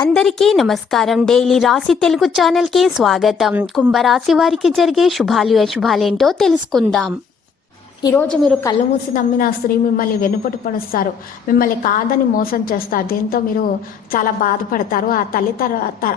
అందరికీ నమస్కారం. డైలీ రాశి తెలుగు ఛానల్కి స్వాగతం. కుంభరాశి వారికి జరిగే శుభాలు అశుభాలేంటో తెలుసుకుందాం. ఈరోజు మీరు కళ్ళు మూసి నమ్మిన స్త్రీ మిమ్మల్ని వెనుపటి పడుస్తారు, మిమ్మల్ని కాదని మోసం చేస్తారు. దీంతో మీరు చాలా బాధపడతారు.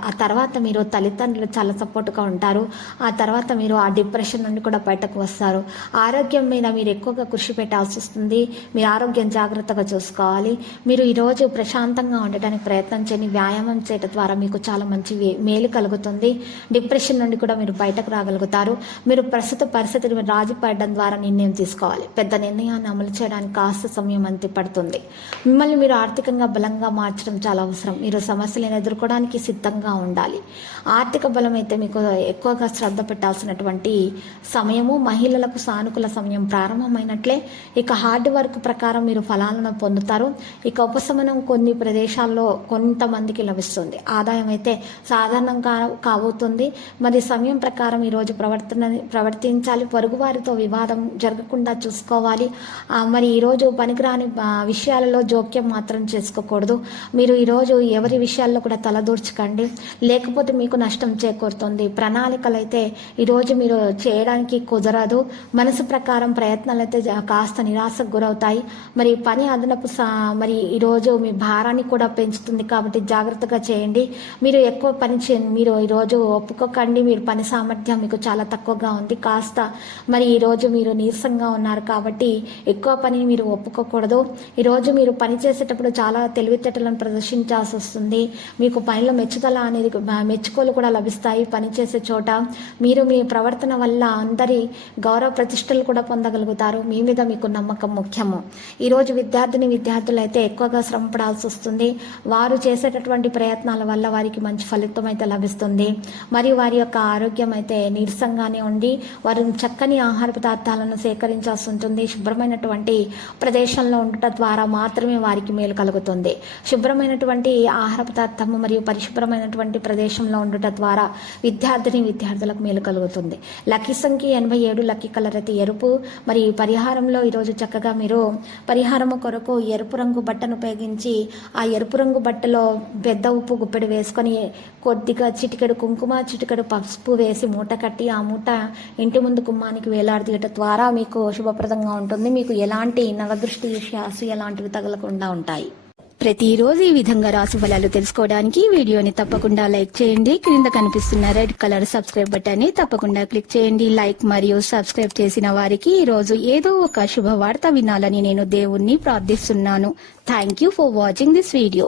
ఆ తర్వాత మీరు తల్లిదండ్రులు చాలా సపోర్ట్గా ఉంటారు. ఆ తర్వాత మీరు ఆ డిప్రెషన్ నుండి కూడా బయటకు వస్తారు. ఆరోగ్యం మీద మీరు ఎక్కువగా కృషి పెట్టాల్సి వస్తుంది. మీరు ఆరోగ్యం జాగ్రత్తగా చూసుకోవాలి. మీరు ఈరోజు ప్రశాంతంగా ఉండడానికి ప్రయత్నం చేయండి. వ్యాయామం చేయడం ద్వారా మీకు చాలా మంచి మేలు కలుగుతుంది. డిప్రెషన్ నుండి కూడా మీరు బయటకు రాగలుగుతారు. మీరు ప్రస్తుత పరిస్థితిని రాజీ పడడం ద్వారా నిర్ణయం తీసుకోవాలి. పెద్ద నిర్ణయాన్ని అమలు చేయడానికి కాస్త సమయం అంతే పడుతుంది. మిమ్మల్ని మీరు ఆర్థికంగా బలంగా మార్చడం చాలా అవసరం. మీరు సమస్యలను ఎదుర్కోవడానికి సిద్ధంగా ఉండాలి. ఆర్థిక బలం అయితే మీకు ఎక్కువగా శ్రద్ధ పెట్టాల్సినటువంటి సమయము. మహిళలకు సానుకూల సమయం ప్రారంభమైనట్లే. ఇక హార్డ్ వర్క్ ప్రకారం మీరు ఫలాలను పొందుతారు. ఇక ఉపశమనం కొన్ని ప్రదేశాల్లో కొంతమందికి లభిస్తుంది. ఆదాయం అయితే సాధారణంగా కాబోతుంది. మరి సమయం ప్రకారం ఈరోజు ప్రవర్తించాలి. పొరుగువారితో వివాదం జరగకుండా చూసుకోవాలి. మరి ఈరోజు పనికిరాని విషయాలలో జోక్యం మాత్రం చేసుకోకూడదు. మీరు ఈరోజు ఎవరి విషయాల్లో కూడా తలదూర్చకండి, లేకపోతే మీకు నష్టం చేకూరుతుంది. ప్రణాళికలు అయితే ఈరోజు మీరు చేయడానికి కుదరదు. మనసు ప్రకారం ప్రయత్నాలు అయితే కాస్త నిరాశకు గురవుతాయి. మరి పని అదనపు మరి ఈరోజు మీ భారాన్ని కూడా పెంచుతుంది కాబట్టి జాగ్రత్తగా చేయండి. మీరు ఎక్కువ పని మీరు ఈరోజు ఒప్పుకోకండి. మీరు పని సామర్థ్యం మీకు చాలా తక్కువగా ఉంది. కాస్త మరి ఈరోజు మీరు నీరసంగా ఉన్నారు కాబట్టి ఎక్కువ పనిని మీరు ఒప్పుకోకూడదు. ఈరోజు మీరు పని చేసేటప్పుడు చాలా తెలివితేటలను ప్రదర్శించాల్సి వస్తుంది. మీకు పనిలో మెచ్చుకోలు కూడా లభిస్తాయి. పని చేసే చోట మీరు మీ ప్రవర్తన వల్ల అందరి గౌరవ ప్రతిష్టలు కూడా పొందగలుగుతారు. మీ మీద మీకు నమ్మకం ముఖ్యము. ఈరోజు విద్యార్థులు అయితే ఎక్కువగా శ్రమ పడాల్సి వస్తుంది. వారు చేసేటటువంటి ప్రయత్నాల వల్ల వారికి మంచి ఫలితం అయితే లభిస్తుంది. మరియు వారి యొక్క ఆరోగ్యం అయితే నీరసంగానే ఉండి వారు చక్కని ఆహార పదార్థాలను సేకరించాల్సి ఉంటుంది. శుభ్రమైనటువంటి ప్రదేశంలో ఉండటం ద్వారా మాత్రమే వారికి మేలు కలుగుతుంది. శుభ్రమైనటువంటి ఆహార పదార్థము మరియు పరిశుభ్రమైనటువంటి ప్రదేశంలో ఉండటం ద్వారా విద్యార్థులకు మేలు కలుగుతుంది. లక్కీ సంఖ్య 87, లక్కీ కలర్ అయితే ఎరుపు. మరి పరిహారంలో ఈరోజు చక్కగా మీరు పరిహారము కొరకు ఎరుపు రంగు బట్టను ఉపయోగించి ఆ ఎరుపు రంగు బట్టలో పెద్ద ఉప్పు గుప్పెడు వేసుకొని కొద్దిగా చిటికెడు కుంకుమ, చిటికెడు పసుపు వేసి మూట కట్టి ఆ మూట ఇంటి ముందు గుమ్మానికి వేలాడదీయటం ద్వారా మీకు శుభప్రదంగా ఉంటుంది. మీకు ఎలాంటి నరదృష్టి అసూయ లాంటివి తగలకుండా ఉంటాయి. ప్రతిరోజు ఈ విధంగా రాశి ఫలాలు తెలుసుకోవడానికి వీడియోని తప్పకుండా లైక్ చేయండి. క్రింద కనిపిస్తున్న రెడ్ కలర్ సబ్స్క్రైబ్ బటన్ ని తప్పకుండా క్లిక్ చేయండి. లైక్ మరియు సబ్స్క్రైబ్ చేసిన వారికి ఈ రోజు ఏదో ఒక శుభవార్త వినాలని నేను దేవుణ్ణి ప్రార్థిస్తున్నాను. Thank you for watching this video.